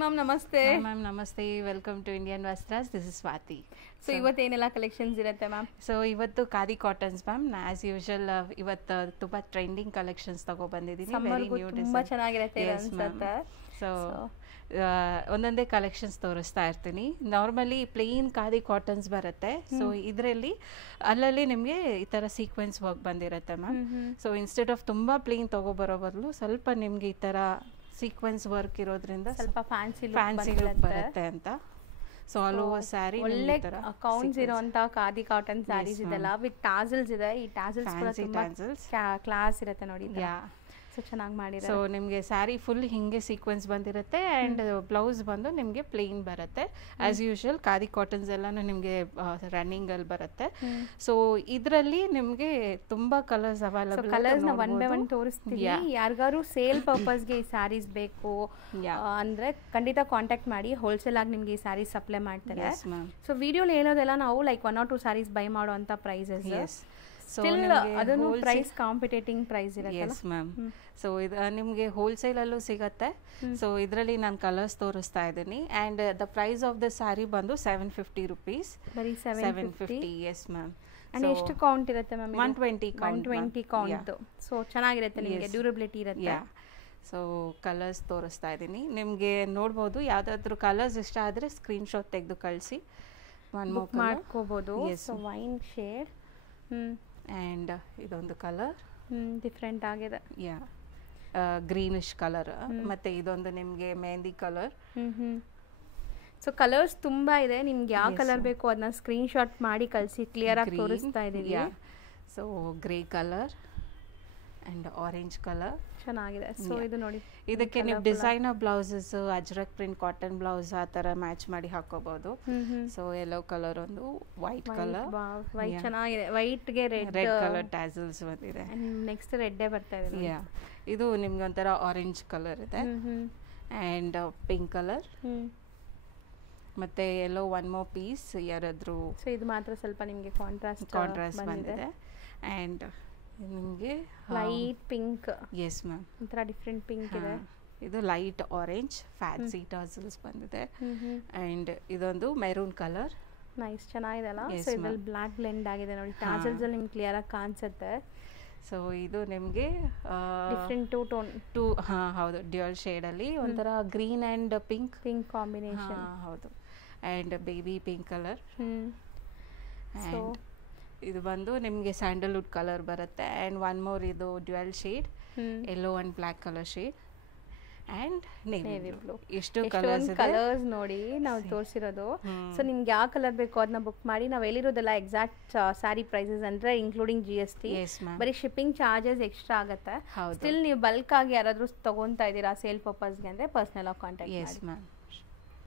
Ma'am ನಮಸ್ತೆ. Ma'am ನಮಸ್ತೆ, welcome to Indian Vastras. This is Swati. So ಇವತ್ತೇನೆಲ್ಲ ಕಲೆಕ್ಷನ್ಸ್ ಇರುತ್ತೆ ಮ್ಯಾಮ್? ಸೊ ಇವತ್ತು khadi cottons ma'am. As usual ಇವತ್ತು ತುಂಬಾ ಟ್ರೆಂಡಿಂಗ್ ಕಲೆಕ್ಷನ್ಸ್ ತಗೊಬಂದಿದ್ದೀನಿ. ತುಂಬಾ ಚೆನ್ನಾಗಿರುತ್ತೆ ಅನ್ಸುತ್ತೆ. ಸೊ ಒಂದೊಂದೇ ಕಲೆಕ್ಷನ್ಸ್ ತೋರಿಸ್ತಾ ಇರ್ತೀನಿ. ನಾರ್ಮಲಿ ಪ್ಲೇನ್ ಖಾದಿ ಕಾಟನ್ಸ್ ಬರುತ್ತೆ. ಸೊ ಇದರಲ್ಲಿ ಅಲ್ಲಲ್ಲಿ ನಿಮಗೆ ಈ ಥರ ಸೀಕ್ವೆನ್ಸ್ ವರ್ಕ್ ಬಂದಿರುತ್ತೆ ಮ್ಯಾಮ್. ಸೊ ಇನ್ಸ್ಟೆಡ್ ಆಫ್ ತುಂಬ ಪ್ಲೇನ್ ತಗೊಬರೋ ಬದಲು ಸ್ವಲ್ಪ ನಿಮಗೆ ಈ ಥರ ಸೀಕ್ವೆನ್ಸ್ ವರ್ಕ್ ಇರೋದ್ರಿಂದ ಸ್ವಲ್ಪ ಫ್ಯಾನ್ಸಿ ಲುಕ್ ಬರುತ್ತೆ ಅಂತ. ಸೊ ಆಲ್ ಓವರ್ ಸ್ಯಾರಿ ಒಳ್ಳೆ ಕೌಂಟ್ಸ್ ಇರುವಂತ ಖಾದಿ ಕಾಟನ್ ಸ್ಯಾರೀಸ್ ಇದೆಲ್ಲ ವಿತ್ ಟಾಸಲ್ಸ್ ಇದೆ. ಈ ಟಾಸಲ್ಸ್ ಕೂಡ ತುಂಬಾ ಕ್ಲಾಸ್ ಇರುತ್ತೆ ನೋಡಿ. ಸೊ ಚೆನ್ನಾಗಿ ಮಾಡಿದ್ದಾರೆ. ಸೊ ನಿಮಗೆ ಸ್ಯಾರಿ ಫುಲ್ ಹಿಂಗೆ ಸೀಕ್ವೆನ್ಸ್ ಬಂದಿರುತ್ತೆ ಆ್ಯಂಡ್ ಬ್ಲೌಸ್ ಬಂದು ನಿಮಗೆ ಪ್ಲೇನ್ ಬರುತ್ತೆ. ಆಸ್ ಯೂಶುವಲ್ ಖಾದಿ ಕಾಟನ್ಸ್ ಎಲ್ಲಾನು ನಿಮಗೆ ರನ್ನಿಂಗ್ ಅಲ್ಲಿ ಬರುತ್ತೆ. ಸೊ ಇದರಲ್ಲಿ ನಿಮಗೆ ತುಂಬಾ ಕಲರ್ಸ್ ಅವೈಲಬಲ್. ಕಲರ್ಸ್ ನ ಒನ್ ಬೈ ಒನ್ ತೋರಿಸ್ತೀವಿ. ಯಾರಿಗಾರು ಸೇಲ್ ಪರ್ಪಸ್ಗೆ ಈ ಸ್ಯಾರೀಸ್ ಬೇಕು ಅಂದ್ರೆ ಖಂಡಿತ ಕಾಂಟ್ಯಾಕ್ಟ್ ಮಾಡಿ. ಹೋಲ್ಸೇಲ್ ಆಗಿ ನಿಮ್ಗೆ ಈ ಸ್ಯಾರೀಸ್ ಸಪ್ಲೈ ಮಾಡ್ತಾರೆ. ಸೊ ವಿಡಿಯೋಲಿ ಹೇಳೋದೆಲ್ಲ ನಾವು ಲೈಕ್ 1 or 2 ಸ್ಯಾರೀಸ್ ಬೈ ಮಾಡುವಂತ ಪ್ರೈಸಸ್. ಅದನ್ನು ಪ್ರೈಸ್ ಕಾಂಪಿಟೇಟಿಂಗ್ ಪ್ರೈಸ್ ಇರುತ್ತೆ. Yes ma'am. ಸೊ ಇದು ನಿಮಗೆ ಹೋಲ್ಸೇಲಲ್ಲೂ ಸಿಗುತ್ತೆ. ಸೊ ಇದರಲ್ಲಿ ನಾನು ಕಲರ್ಸ್ ತೋರಿಸ್ತಾ ಇದ್ದೀನಿ and the price of the sari ಬಂದು 750 rupees. ಬರೀ 750. Yes ma'am. ಅಂಡ್ ಎಷ್ಟು ಕೌಂಟ್ ಇರುತ್ತೆ ಮ್ಯಾಮ್? 120 ಕೌಂಟ್. ಸೊ ಚೆನ್ನಾಗಿರುತ್ತೆ, ನಿಮಗೆ ಡ್ಯೂರಬಿಲಿಟಿ ಇರುತ್ತೆ. ಸೊ ಕಲರ್ಸ್ ತೋರಿಸ್ತಾ ಇದ್ದೀನಿ, ನಿಮಗೆ ನೋಡ್ಬೋದು. ಯಾವುದಾದ್ರೂ ಕಲರ್ಸ್ ಇಷ್ಟ ಆದರೆ ಸ್ಕ್ರೀನ್ಶಾಟ್ ತೆಗೆದು ಕಳಿಸಿ ಮಾಡ್ಕೋಬೋದು. ಸೊ ವೈನ್ ಶೇಡ್ ಆ್ಯಂಡ್ ಇದೊಂದು ಕಲರ್ ಡಿಫ್ರೆಂಟ್ ಆಗಿದೆ. ಗ್ರೀನಿಶ್ ಕಲರ್ ಮತ್ತೆ ಇದೊಂದು ನಿಮಗೆ ಮೆಹಂದಿ ಕಲರ್. ಸೊ ಕಲರ್ಸ್ ತುಂಬಾ ಇದೆ. ನಿಮ್ಗೆ ಯಾವ ಕಲರ್ ಬೇಕು ಅದನ್ನ ಸ್ಕ್ರೀನ್ ಶಾಟ್ ಮಾಡಿ ಕಳಿಸಿ. ಕ್ಲಿಯರ್ ಆಗಿ ತೋರಿಸ್ತಾ ಇದೀವಿ. So grey colour and orange colour ಚೆನ್ನಾಗಿದೆ. ಸೊ ಇದು ನೋಡಿ, ಇದಕ್ಕೆ ನೀವು designer blouses, ajrak print cotton blouse ಆ ತರ ಮ್ಯಾಚ್ ಮಾಡಿ ಹಾಕೋಬಹುದು. ಸೊ ಯೆಲ್ಲೋ ಕಲರ್, ಒಂದು ವೈಟ್ ಕಲರ್. ವೈಟ್ ಚೆನ್ನಾಗಿದೆ. ವೈಟ್ ಗೆ ರೆಡ್ ಕಲರ್ ಟ್ಯಾಸಲ್ಸ್ ಬಂದಿದೆ. ನೆಕ್ಸ್ಟ್ ರೆಡ್ ಬರ್ತಾ ಇದೆ. ಇದು ನಿಮ್ಗೆ ಒಂಥರ ಆರೆಂಜ್ ಕಲರ್ ಇದೆ ಅಂಡ್ ಪಿಂಕ್ ಕಲರ್ ಮತ್ತೆ ಯೆಲ್ಲೋ. ಒನ್ ಮೋರ್ ಪೀಸ್ ಯಾರಾದ್ರೂ. ಸೊ ಇದು ಮಾತ್ರ ಸ್ವಲ್ಪ ನಿಮಗೆ ಕಾಂಟ್ರಾಸ್ಟ್ ಬಂದಿದೆ ಅಂಡ್ ನಿಮಗೆ ಲೈಟ್ ಪಿಂಕ್. Yes ma'am. ಒಂಥರ ಡಿಫ್ರೆಂಟ್ ಪಿಂಕ್ ಇದೆ. ಇದು ಲೈಟ್ ಆರೆಂಜ್ ಫ್ಯಾನ್ಸಿ ಟಾಸಲ್ಸ್ ಬಂದಿದೆ ಅಂಡ್ ಇದೊಂದು ಮೆರೂನ್ ಕಲರ್. ನೈಸ್, ಚೆನ್ನಾಗಿದೆ ಅಲ್ಲ. ಸೊ ಇದ್ರಲ್ಲಿ ಬ್ಲಾಕ್ ಬ್ಲೆಂಡ್ ಆಗಿದೆ ನೋಡಿ. ಟಾಸಲ್ಸ್ ಅಲ್ಲಿ ನಿಮ್ಗೆ ಕ್ಲಿಯರ್ ಆಗಿ ಕಾಣಿಸುತ್ತೆ. ಸೊ ಇದು ನಿಮಗೆ ಡಿಫ್ರೆಂಟ್ ಟೂ ಹೌದು, ಡ್ಯುಯಲ್ ಶೇಡ್ ಅಲ್ಲಿ ಒಂಥರ ಗ್ರೀನ್ ಅಂಡ್ ಪಿಂಕ್ ಕಾಂಬಿನೇಷನ್. ಹೌದು, and baby pink colour. So ಇದು ಬಂದು ನಿಮಗೆ ಸ್ಯಾಂಡಲ್ವುಡ್ ಕಲರ್ ಬರುತ್ತೆ ಅಂಡ್ ಒನ್ ಮೋರ್ ಇದು dual shade, yellow and black colour shade and navy blue. ಇಷ್ಟು ಕಲರ್ಸ್ ನೋಡಿ ನಾವು ತೋರಿಸಿರೋದು. ಸೊ ನಿಮ್ಗೆ ಯಾವ ಕಲರ್ ಬೇಕು ಅದನ್ನ ಬುಕ್ ಮಾಡಿ. ನಾವು ಹೇಳಿರೋದೆಲ್ಲ ಎಕ್ಸಾಕ್ಟ್ ಸ್ಯಾರಿ ಪ್ರೈಸಸ್ ಅಂದ್ರೆ ಇನ್ಕ್ಲೂಡಿಂಗ್ GST. ಬರೀ ಶಿಪ್ಪಿಂಗ್ ಚಾರ್ಜಸ್ ಎಕ್ಸ್ಟ್ರಾ ಆಗುತ್ತೆ. ಸ್ಟಿಲ್ ನೀವು ಬಲ್ಕ್ ಆಗಿ ಯಾರಾದ್ರೂ ತಗೊಂತಾ ಇದ್ದೀರಾ ಸೇಲ್ ಪರ್ಪಸ್ಗೆ ಅಂದ್ರೆ ಪರ್ಸನಲ್ ಆಗಿ ಕಾಂಟ್ಯಾಕ್ಟ್ ಮಾಡಿ.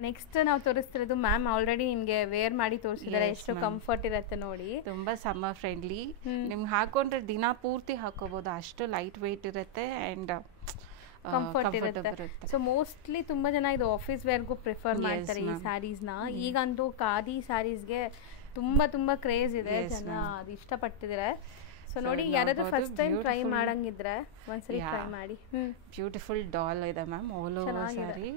ನೆಕ್ಸ್ಟ್ ನಾವು ತೋರಿಸ್ತಿರೋದು ಮ್ಯಾಮ್ ಆಲ್ರೆಡಿ ನಿಮ್ಗೆ ವೇರ್ ಮಾಡಿ ತೋರಿಸಿದ್ದಾರೆ. ಎಷ್ಟು ಕಂಫರ್ಟ್ ಇರುತ್ತೆ ನೋಡಿ. ತುಂಬಾ ಸಮ್ಮರ್ ಫ್ರೆಂಡ್ಲಿ. ನಿಮ್ಗೆ ಹಾಕೊಂಡ್ರೆ ದಿನ ಪೂರ್ತಿ ಹಾಕೋಬಹುದು, ಅಷ್ಟು ಲೈಟ್ ವೇಟ್ ಇರುತ್ತೆ ಅಂಡ್ ಕಂಫರ್ಟ್ ಇರುತ್ತೆ. ಸೊ ಮೋಸ್ಟ್ಲಿ ತುಂಬಾ ಜನ ಇದು ಆಫೀಸ್ ವೇರ್ಗೂ ಪ್ರಿಫರ್ ಮಾಡ್ತಾರೆ ಈ ಸ್ಯಾರೀಸ್ ನ. ಈಗಂತೂ ಖಾದಿ ಸ್ಯಾರೀಸ್ಗೆ ತುಂಬಾ ಕ್ರೇಜ್ ಇದೆ. ಜನ ಅದು ಇಷ್ಟಪಡ್ತಿದ್ದಾರೆ. ಸೊ ನೋಡಿ, ಯಾರಾದ್ರೂ ಫಸ್ಟ್ ಟೈಮ್ ಟ್ರೈ ಮಾಡಂಗಿದ್ರೆ ಒಂದ್ಸರಿ ಟ್ರೈ ಮಾಡಿ. ಬ್ಯೂಟಿಫುಲ್ ಡಾಲ್ ಇದೆ ಮ್ಯಾಮ್. All over sari.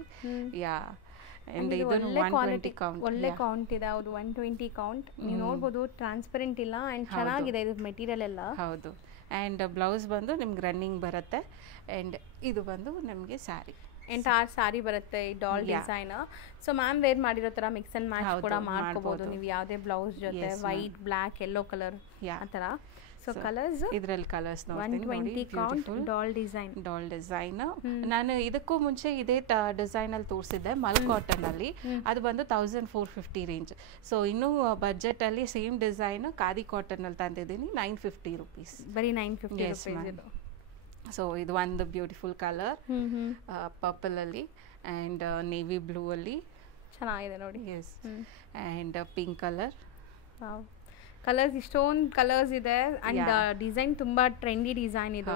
ಒಳ್ಳೆ ಕೌಂಟ್ ಇದೆ. ಹೌದು, 120 ಕೌಂಟ್. ನೀವು ನೋಡ್ಬೋದು, ಟ್ರಾನ್ಸ್ಪರೆಂಟ್ ಇಲ್ಲ ಅಂಡ್ ಚೆನ್ನಾಗಿದೆ ಇದು ಮೆಟೀರಿಯಲ್ ಎಲ್ಲ. ಹೌದು, ಅಂಡ್ ಬ್ಲೌಸ್ ಬಂದು ನಿಮ್ಗೆ ರನ್ನಿಂಗ್ ಬರುತ್ತೆ ಅಂಡ್ ಇದು ಬಂದು ನಿಮ್ಗೆ ಸ್ಯಾರಿ ಎಂಟೈರ್ ಸ್ಯಾರಿ ಬರುತ್ತೆ ಈ doll design. So ma'am wear ಮಾಡಿರೋ ತರ ಮಿಕ್ಸ್ ಅಂಡ್ ಮ್ಯಾಚ್ ಕೂಡ ಮಾಡ್ಕೋಬಹುದು ನೀವು ಯಾವುದೇ ಬ್ಲೌಸ್ ಜೊತೆ. ವೈಟ್, ಬ್ಲಾಕ್, ಯೆಲ್ಲೋ ಕಲರ್ ಆ ತರ. ಸೊ ಕಲರ್ಸ್ ಇದರಲ್ಲಿ ಕಲರ್ಸ್ 120 ಕೌಂಟ್ ಡಾಲ್ ಡಿಸೈನ್. ನಾನು ಇದಕ್ಕೂ ಮುಂಚೆ ಇದೇ ಡಿಸೈನ್ ಅಲ್ಲಿ ತೋರಿಸಿದ್ದೆ ಮಲ್ ಕಾಟನ್ ಅಲ್ಲಿ. ಅದು ಬಂದು 1450 ರೇಂಜ್. ಸೊ ಇನ್ನು ಬಜೆಟ್ ಅಲ್ಲಿ ಸೇಮ್ ಡಿಸೈನ್ ಖಾದಿ ಕಾಟನ್ ಅಲ್ಲಿ ತಂದಿದ್ದೀನಿ 950 rupees. ಬರೀ 950 rupees. ಸೊ ಇದು ಒಂದು ಬ್ಯೂಟಿಫುಲ್ ಕಲರ್ ಪರ್ಪಲ್ ಅಲ್ಲಿ ಅಂಡ್ ನೇವಿ ಬ್ಲೂ ಅಲ್ಲಿ ಚೆನ್ನಾಗಿದೆ ನೋಡಿ. Yes, and pink colour. Colours ಇಷ್ಟೊಂದು ಕಲರ್ಸ್ ಇದೆ ಅಂಡ್ ಡಿಸೈನ್ ತುಂಬಾ ಟ್ರೆಂಡಿ ಡಿಸೈನ್ ಇದು.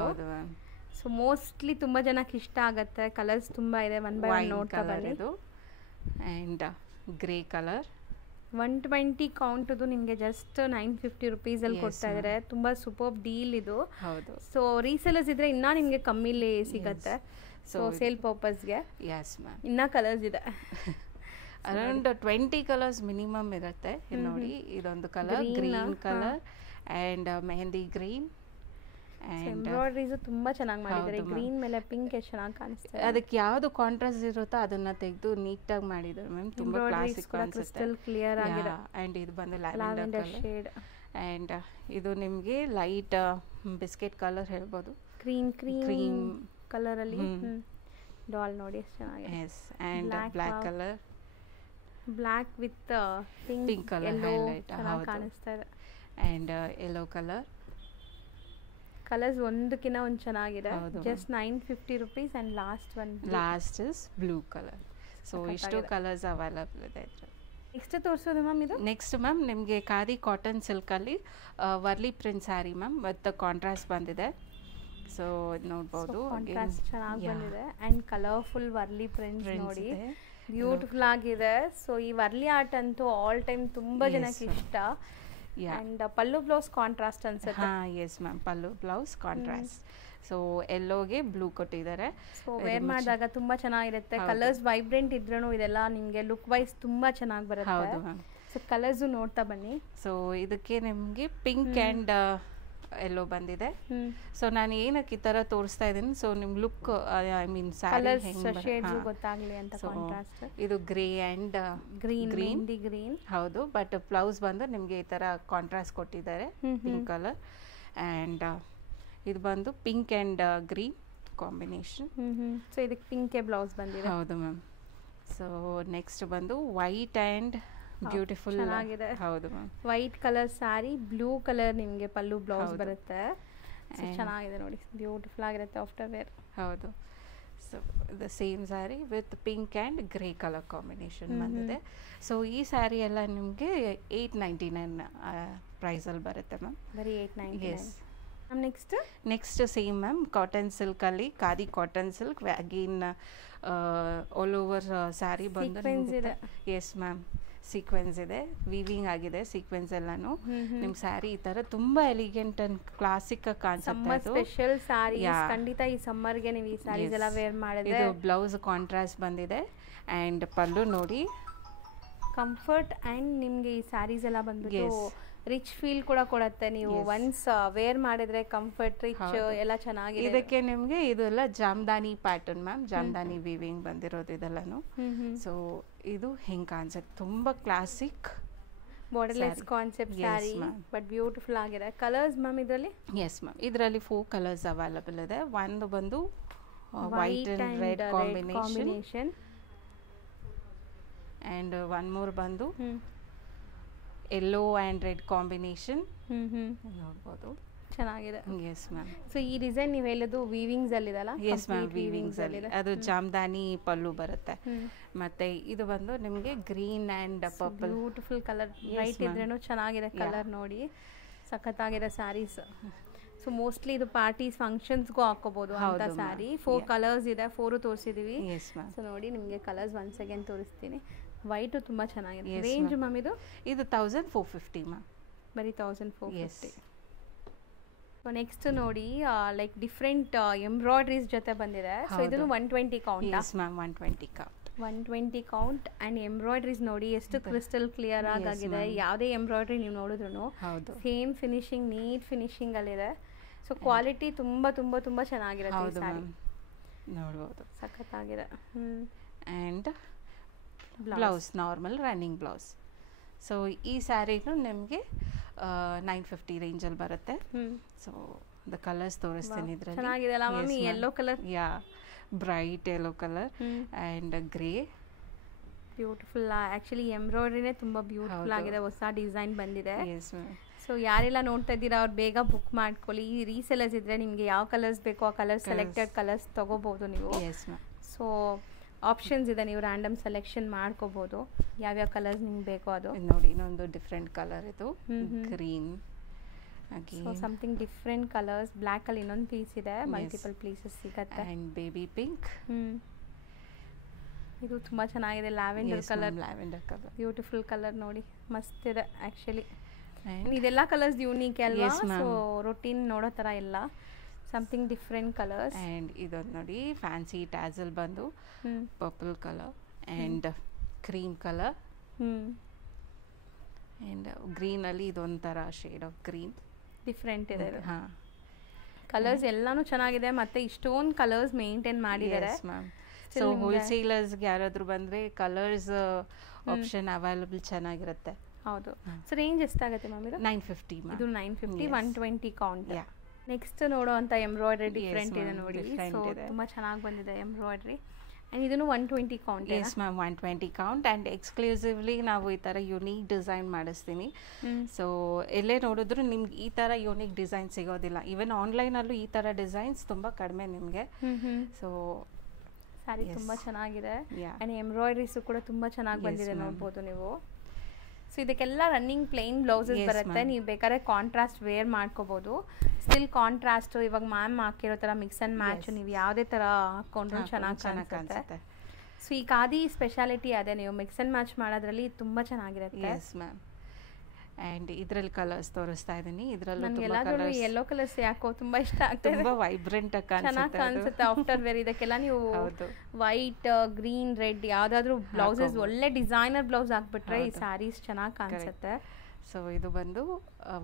ಸೊ ಮೋಸ್ಟ್ಲಿ ತುಂಬಾ ಜನಕ್ಕೆ ಇಷ್ಟ ಆಗತ್ತೆ. ಕಲರ್ಸ್ ತುಂಬಾ ಇದೆ. ಒನ್ ಬೈ ಒನ್ ನೋಡ್ತಾ ಬನ್ನಿ. ಅಂಡ್ ಗ್ರೇ ಕಲರ್ 120 ಕೌಂಟ್ ನಿಮಗೆ ಜಸ್ಟ್ 950 rupees ಅಲ್ಲಿ ಕೊಡ್ತಾ ಇದ್ದಾರೆ. ತುಂಬಾ ಸೂಪರ್ ಡೀಲ್ ಇದು. ಹೌದು. ಸೊ ರೀಸೆಲರ್ಸ್ ಇದ್ರೆ ಇನ್ನ ನಿಮಗೆ ಕಮ್ಮಿಲಿ ಸಿಗತ್ತೆ. ಸೊ ಸೇಲ್ ಪರ್ಪಸ್ಗೆ. Yes ma'am. ಇನ್ನ ಕಲರ್ಸ್ ಇದೆ. ಅರೌಂಡ್ 20 ಕಲರ್ಸ್ ಮಿನಿಮಮ್ ಇರುತ್ತೆ. ನೋಡಿ ಇದೊಂದು colour green colour and mehndi green and embroideries ತುಂಬಾ ಚೆನ್ನಾಗಿ ಮಾಡಿದ್ದಾರೆ. ಗ್ರೀನ್ ಮೇಲೆ ಪಿಂಕ್ ಎಷ್ಟು ಚೆನ್ನಾಗಿ ಕಾಣಿಸ್ತಿದೆ. ಅದಕ್ಕೆ ಯಾವುದು ಕಾಂಟ್ರಾಸ್ಟ್ ಇರುತ್ತೋ ಅದನ್ನ ತೆಗೆದು ನೀಟಾಗಿ ಮಾಡಿದ್ದಾರೆ ಮ್ಯಾಮ್. ತುಂಬಾ ಕ್ಲಾಸಿಕ್ ಅನ್ಸುತ್ತೆ. ಕ್ಲಿಯರ್ ಆಗಿದೆ. ಆ್ಯಂಡ್ ಇದು ಬಂದು ಲ್ಯಾವೆಂಡರ್ ಶೇಡ್ ಆ್ಯಂಡ್ ಇದು ನಿಮಗೆ ಲೈಟ್ ಬಿಸ್ಕೆಟ್ ಕಲರ್ ಹೇಳ್ಬೋದು. ಕ್ರೀಮ್ ಕಲರ್ ಅಲ್ಲಿ ಡಾಲ್ ನೋಡಿ ಎಷ್ಟು ಚೆನ್ನಾಗಿದೆ. Yes and black colour, black with pink colour highlight ಕಾಣಿಸ್ತಾ ಇದೆ. And yellow colour. ಕಲರ್ಸ್ ಒಂದಕ್ಕಿಂತ ಒಂದು ಚೆನ್ನಾಗಿದೆ. Just 950 rupees and last is blue colour. So ಇಷ್ಟು ಕಲರ್ಸ್ ಅವೈಲಬಲ್ ಇದೆ. ನೆಕ್ಸ್ಟ್ ತೋರಿಸೋದು ಮ್ಯಾಮ್ ಇದು. ನೆಕ್ಸ್ಟ್ ಮ್ಯಾಮ್ ನಿಮಗೆ ಖಾದಿ ಕಾಟನ್ ಸಿಲ್ಕಲ್ಲಿ Warli print sari ma'am with contrast ಬಂದಿದೆ. ಸೊ ಇದು ನೋಡ್ಬೋದು. ಕಾಂಟ್ರಾಸ್ಟ್ ಚೆನ್ನಾಗಿ ಬಂದಿದೆ ಆ್ಯಂಡ್ ಕಲರ್ಫುಲ್ ವರ್ಲಿ ಪ್ರಿಂಟ್ಸ್ ನೋಡಿ ಬ್ಯೂಟಿಫುಲ್ ಆಗಿದೆ. ಸೊ ಈ ವರ್ಲಿ ಆರ್ಟ್ ಅಂತೂ ಆಲ್ ಟೈಮ್ ತುಂಬಾ ಜನಕ್ಕೆ ಇಷ್ಟ. ಅಂಡ್ ಪಲ್ಲು ಬ್ಲೌಸ್ ಕಾಂಟ್ರಾಸ್ಟ್ ಅನ್ಸುತ್ತೆ. ಎಸ್ ಮ್ಯಾಮ್, ಪಲ್ಲು ಬ್ಲೌಸ್ ಕಾಂಟ್ರಾಸ್ಟ್. ಸೊ ಎಲ್ಲೋಗೆ ಬ್ಲೂ ಕೊಟ್ಟಿದ್ದಾರೆ. ಸೊ ವೇರ್ ಮಾಡಿದಾಗ ತುಂಬಾ ಚೆನ್ನಾಗಿರುತ್ತೆ. ಕಲರ್ಸ್ ವೈಬ್ರೆಂಟ್ ಇದ್ರೂ ಇದೆಲ್ಲ ನಿಮಗೆ ಲುಕ್ ವೈಸ್ ತುಂಬಾ ಚೆನ್ನಾಗಿ ಬರುತ್ತೆ. ಹೌದು ಮ್ಯಾಮ್. ಸೊ ಕಲರ್ಸು ನೋಡ್ತಾ ಬನ್ನಿ. ಸೊ ಇದಕ್ಕೆ ನಿಮಗೆ ಪಿಂಕ್ ಆ್ಯಂಡ್ ಎಲ್ಲೋ ಬಂದಿದೆ. ಸೊ ನಾನು ಏನಕ್ಕೆ ಈ ತರ ತೋರಿಸ್ತಾ ಇದ್ದೀನಿ, ಸೊ ನಿಮ್ look I mean sari shades ಗೊತ್ತಾಗ್ಲಿ ಅಂತ ಕಾಂಟ್ರಾಸ್ಟ್. ಇದು ಗ್ರೇ ಆ್ಯಂಡ್ ಗ್ರೀನ್ ಹೌದು. ಬಟ್ ಬ್ಲೌಸ್ ಬಂದು ನಿಮ್ಗೆ ಈ ತರ ಕಾಂಟ್ರಾಸ್ಟ್ ಕೊಟ್ಟಿದ್ದಾರೆ, ಪಿಂಕ್ ಕಲರ್. ಆ್ಯಂಡ್ ಇದು ಬಂದು pink and green combination. So ಇದಕ್ಕೆ ಪಿಂಕ್ ಬ್ಲೌಸ್ ಬಂದಿದೆ. ಹೌದು ಮ್ಯಾಮ್. ಸೊ ನೆಕ್ಸ್ಟ್ ಬಂದು ವೈಟ್ ಆ್ಯಂಡ್ ಬ್ಯೂಟಿಫುಲ್ ಆಗಿದೆ. ಹೌದು ma'am. White colour sari, blue colour ನಿಮಗೆ ಪಲ್ಲು ಬ್ಲೌಸ್ ಬರುತ್ತೆ. ಚೆನ್ನಾಗಿದೆ ನೋಡಿ, ಬ್ಯೂಟಿಫುಲ್ ಆಗಿರುತ್ತೆ ಆಫ್ಟರ್ ವೇರ್. ಹೌದು. So the same sari with pink and grey colour combination ಬಂದಿದೆ. ಸೊ ಈ ಸ್ಯಾರಿ ಎಲ್ಲ ನಿಮಗೆ 899 ಪ್ರೈಸಲ್ಲಿ ಬರುತ್ತೆ ಮ್ಯಾಮ್. ಬರೀ 899. Yes. Next same ma'am cotton ಸಿಲ್ಕಲ್ಲಿ khadi cotton silk again all over sari ಬಂದು. ಎಸ್ ಮ್ಯಾಮ್, ಸೀಕ್ವೆನ್ಸ್ ಇದೆ, ವೀವಿಂಗ್ ಆಗಿದೆ ಸೀಕ್ವೆನ್ಸ್ ಎಲ್ಲಾನು. ನಿಮ್ ಸ್ಯಾರಿ ಈ ತರ ತುಂಬಾ elegant and classic concept. Special sari ಖಂಡಿತ ಈ ಸಮ್ಮರ್ ಗೆ ನೀವು ಈ ಸ್ಯಾರೀಸ್ ಎಲ್ಲ ವೇರ್ ಮಾಡಿದ್ರೆ. ಇದು ಬ್ಲೌಸ್ ಕಾಂಟ್ರಾಸ್ಟ್ ಬಂದಿದೆ ಅಂಡ್ ಪಲ್ಲು ನೋಡಿ ಕಂಫರ್ಟ್ ಅಂಡ್ ನಿಮ್ಗೆ ಈ ಸ್ಯಾರೀಸ್ ಎಲ್ಲ ಬಂದ್ಬಿಟ್ಟು ರಿಚ್ ಫೀಲ್ ಕೂಡ ಕೊಡುತ್ತೆ. ನೀವು ಒನ್ಸ್ ವೇರ್ ಮಾಡಿದ್ರೆ ಕಂಫರ್ಟ್ ರಿಚ್ ಎಲ್ಲ ಚೆನ್ನಾಗಿದೆ. ಇದಕ್ಕೆ ನಿಮ್ಗೆ ಇದೆಲ್ಲ Jamdani pattern ma'am, Jamdani weaving ಬಂದಿರೋದು ಇದೆಲ್ಲಾನು. ಸೊ ಇದು ಹಿಂಗ್ ಕಾನ್ಸೆಪ್ಟ್ ತುಂಬಾ classic borderless concept sari, but beautiful ಆಗಿದೆ. ಕಲರ್ಸ್ ಮ್ಯಾಮ್ ಇದರಲ್ಲಿ? ಎಸ್ ಮ್ಯಾಮ್, ಇದರಲ್ಲಿ 4 ಕಲರ್ಸ್ ಅವೈಲಬಲ್ ಇದೆ. ಒಂದು ಬಂದು white and red combination and one more ಬಂದು ಯೆಲ್ಲೋ ಆ್ಯಂಡ್ ರೆಡ್ ಕಾಂಬಿನೇಷನ್ ನೋಡ್ಬೋದು. ಚೆನ್ನಾಗಿದೆ. Yes ma'am. ಸೊ ಈ ಡಿಸೈನ್ ನೀವು ಹೇಳೋದು ವೀವಿಂಗ್ಸ್ ಅಲ್ಲಿ ಇದಲ್ಲ? ಎಸ್ ಮ್ಯಾಮ್, ವೀವಿಂಗ್ಸ್ ಅಲ್ಲಿ. ಅದು ಜಾಮ್ದಾನಿ ಪಲ್ಲು ಬರುತ್ತೆ. ಮತ್ತೆ ಇದು ಬಂದು ನಿಮಗೆ green and purple beautiful colour. White ಇದ್ರೇನು ಚೆನ್ನಾಗಿದೆ ಕಲರ್ ನೋಡಿ, ಸಖತ್ತಾಗಿದೆ ಸ್ಯಾರೀಸ್. ಸೊ ಮೋಸ್ಟ್ಲಿ ಇದು ಪಾರ್ಟೀಸ್ ಫಂಕ್ಷನ್ಸ್ಗೂ ಹಾಕೋಬಹುದು ಅಂತ ಸ್ಯಾರಿ. 4 ಕಲರ್ಸ್ ಇದೆ, 4 ತೋರಿಸಿದೀವಿ. ಸೊ ನೋಡಿ ನಿಮಗೆ ಕಲರ್ಸ್ ಒನ್ಸ್ ಅಗೇನ್ ತೋರಿಸ್ತೀನಿ. ವೈಟು ತುಂಬ ಚೆನ್ನಾಗಿದೆ. ರೇಂಜ್ ಮ್ಯಾಮ್ ಇದು? ಇದು 1450 ಮ್ಯಾಮ್. ಬರೀ 1450. ಸೊ ನೆಕ್ಸ್ಟ್ ನೋಡಿ ಲೈಕ್ ಡಿಫ್ರೆಂಟ್ ಎಂಬ್ರಾಯ್ಡ್ರೀಸ್ ಜೊತೆ ಬಂದಿದೆ. ಸೊ ಇದನ್ನು 120 count. Yes ma'am, 120 count. 120 count and embroideries ನೋಡಿ ಎಷ್ಟು ಕ್ರಿಸ್ಟಲ್ ಕ್ಲಿಯರ್ ಆಗಿದೆ. ಯಾವುದೇ ಎಂಬ್ರಾಯ್ಡ್ರಿ ನೀವು ನೋಡಿದ್ರು ಸೇಮ್ ಫಿನಿಶಿಂಗ್, ನೀಟ್ ಫಿನಿಶಿಂಗ್ ಅಲ್ಲಿದೆ. ಸೊ ಕ್ವಾಲಿಟಿ ತುಂಬ ತುಂಬ ತುಂಬ ಚೆನ್ನಾಗಿರುತ್ತೆ ಸ್ಯಾರಿ. ನೋಡ್ಬೋದು, ಸಖತ್ತಾಗಿದೆ. And blouse normal running blouse. So ಈ ಸ್ಯಾರಿಗೂ ನಿಮಗೆ 950 ರೇಂಜಲ್ಲಿ ಬರುತ್ತೆ. ಸೊ ದ ಕಲರ್ಸ್ ತೋರಿಸ್ತೀನಿ ಇದರಲ್ಲಿ. ಚೆನ್ನಾಗಿದೆ ಅಲ್ಲ ಮ್ಯಾಮ್? Yellow colour, yeah, bright yellow colour and grey. Beautiful. Actually ಎಂಬ್ರಾಯ್ಡ್ರಿನೇ ತುಂಬ ಬ್ಯೂಟಿಫುಲ್ ಆಗಿದೆ. ಹೊಸ ಡಿಸೈನ್ ಬಂದಿದೆ. Yes ma'am. ಸೊ ಯಾರೆಲ್ಲ ನೋಡ್ತಾ ಇದ್ದೀರಾ ಅವ್ರು ಬೇಗ ಬುಕ್ ಮಾಡ್ಕೊಳ್ಳಿ. ಈ ರೀಸೆಲರ್ಸ್ ಇದ್ರೆ ನಿಮಗೆ ಯಾವ ಕಲರ್ಸ್ ಬೇಕೋ ಆ ಕಲರ್ ಸೆಲೆಕ್ಟೆಡ್ ಕಲರ್ಸ್ ತಗೋಬಹುದು ನೀವು. Yes ma'am. ಸೊ ಆಪ್ಷನ್ಸ್ ಇದೆ, ನೀವು ರ್ಯಾಂಡಮ್ ಸೆಲೆಕ್ಷನ್ ಮಾಡ್ಕೋಬಹುದು ಯಾವ್ಯಾವ ಕಲರ್ಸ್ ನಿಮ್ಗೆ ಬೇಕೋ ಅದು. ನೋಡಿ ಇನ್ನೊಂದು ಡಿಫ್ರೆಂಟ್ ಕಲರ್ ಇದು, green. So something different colours. Black ಅಲ್ಲಿ ಇನ್ನೊಂದು ಪೀಸ್ ಇದೆ, ಮಲ್ಟಿಪಲ್ ಪೀಸಸ್ ಸಿಗುತ್ತೆ. And baby pink. ಇದು ತುಂಬಾ ಚೆನ್ನಾಗಿದೆ. Lavender colour. Lavender colour, beautiful colour ನೋಡಿ, ಮಸ್ತ್ ಇದೆ ಆಕ್ಚುಲಿ. ಇದೆಲ್ಲ ಕಲರ್ಸ್ ಯೂನಿಕ್ ಅಲ್ವಾ? ಸೊ ರೊಟೀನ್ ನೋಡೋ ತರ ಇಲ್ಲ. So something different colours. And ಇದೊಂದು ನೋಡಿ ಫ್ಯಾನ್ಸಿ ಟ್ಯಾಸಲ್ ಬಂದು purple colour and cream colour and ಗ್ರೀನಲ್ಲಿ ಇದೊಂಥರ ಶೇಡ್ ಆಫ್ ಗ್ರೀನ್ ಡಿಫ್ರೆಂಟ್ ಇದೆ. ಹಾಂ, ಕಲರ್ಸ್ ಎಲ್ಲಾನು ಚೆನ್ನಾಗಿದೆ ಮತ್ತೆ ಇಷ್ಟೊಂದು ಕಲರ್ಸ್ ಮೇಂಟೈನ್ ಮಾಡಿದ್ದಾರೆ ಮ್ಯಾಮ್. ಸೊ ಹೋಲ್ಸೇಲರ್ಸ್ಗೆ ಯಾರಾದರೂ ಬಂದರೆ ಕಲರ್ಸ್ ಆಪ್ಷನ್ ಅವೈಲಬಲ್ ಚೆನ್ನಾಗಿರುತ್ತೆ. ಹೌದು. ಸೊ ರೇಂಜ್ ಎಷ್ಟಾಗುತ್ತೆ ಮ್ಯಾಮ್ ಇದು? 950 ಮ್ಯಾಮ್. ಇದು 950 120 ಕೌಂಟ್. ನೆಕ್ಸ್ಟ್ ನೋಡುವಂಥ ಎಂಬ್ರಾಯ್ಡ್ರಿ ಡಿಫ್ರೆಂಟ್ ಇದೆ ನೋಡಿ. ಸೊ ತುಂಬ ಚೆನ್ನಾಗಿ ಬಂದಿದೆ ಎಂಬ್ರಾಯ್ಡ್ರಿ. ಆ್ಯಂಡ್ ಇದನ್ನು 120 count. Yes ma'am, 120 count. And exclusively ನಾವು ಈ ಥರ ಯುನೀಕ್ ಡಿಸೈನ್ ಮಾಡಿಸ್ತೀನಿ. ಸೊ ಎಲ್ಲೇ ನೋಡಿದ್ರು ನಿಮ್ಗೆ ಈ ಥರ ಯುನೀಕ್ ಡಿಸೈನ್ ಸಿಗೋದಿಲ್ಲ. ಈವನ್ ಆನ್ಲೈನಲ್ಲೂ ಈ ಥರ ಡಿಸೈನ್ಸ್ ತುಂಬ ಕಡಿಮೆ ನಿಮಗೆ. ಸೊ ಸ್ಯಾರಿ ತುಂಬ ಚೆನ್ನಾಗಿದೆ. ಆ್ಯಂಡ್ ಎಂಬ್ರಾಯ್ಡ್ರೀಸು ಕೂಡ ತುಂಬ ಚೆನ್ನಾಗಿ ಬಂದಿದೆ ನೋಡ್ಬೋದು ನೀವು. ಸೊ ಇದಕ್ಕೆಲ್ಲ ರನ್ನಿಂಗ್ ಪ್ಲೇನ್ ಬ್ಲೌಸಸ್ ಬರುತ್ತೆ. ನೀವು ಬೇಕಾದ್ರೆ ಕಾಂಟ್ರಾಸ್ಟ್ ವೇರ್ ಮಾಡ್ಕೋಬಹುದು. ಸ್ಟಿಲ್ ಕಾಂಟ್ರಾಸ್ಟ್ ಇವಾಗ ಮ್ಯಾಮ್ ಹಾಕಿರೋ ಥರ ಮಿಕ್ಸ್ ಆ್ಯಂಡ್ ಮ್ಯಾಚ್ ನೀವು ಯಾವುದೇ ಥರ ಹಾಕ್ಕೊಂಡ್ರು ಚೆನ್ನಾಗಿ ಕಾಣಿಸುತ್ತೆ. ಸೊ ಈ ಖಾದಿ ಸ್ಪೆಷಾಲಿಟಿ ಅದೇ, ನೀವು ಮಿಕ್ಸ್ ಆ್ಯಂಡ್ ಮ್ಯಾಚ್ ಮಾಡೋದ್ರಲ್ಲಿ ತುಂಬ ಚೆನ್ನಾಗಿರುತ್ತೆ. S ma'am. ಆ್ಯಂಡ್ ಇದರಲ್ಲಿ ಕಲರ್ಸ್ ತೋರಿಸ್ತಾ ಇದ್ದೀನಿ. ಇದರಲ್ಲೂ ಯೆಲ್ಲೋ ಕಲರ್ಸ್ ಯಾಕೋ ತುಂಬ ಇಷ್ಟ ಆಗ್ತದೆ. ತುಂಬ ವೈಬ್ರೆಂಟ್ ಆಗಿ ಚೆನ್ನಾಗಿ ಕಾಣಿಸುತ್ತೆ ಆಫ್ಟರ್ ವೇರ್. ಇದಕ್ಕೆಲ್ಲ ನೀವು ವೈಟ್, ಗ್ರೀನ್, ರೆಡ್ ಯಾವುದಾದ್ರೂ ಬ್ಲೌಸಸ್ ಒಳ್ಳೆ ಡಿಸೈನರ್ ಬ್ಲೌಸ್ ಹಾಕ್ಬಿಟ್ರೆ ಈ ಸ್ಯಾರೀಸ್ ಚೆನ್ನಾಗಿ ಕಾಣಿಸುತ್ತೆ. ಸೊ ಇದು ಬಂದು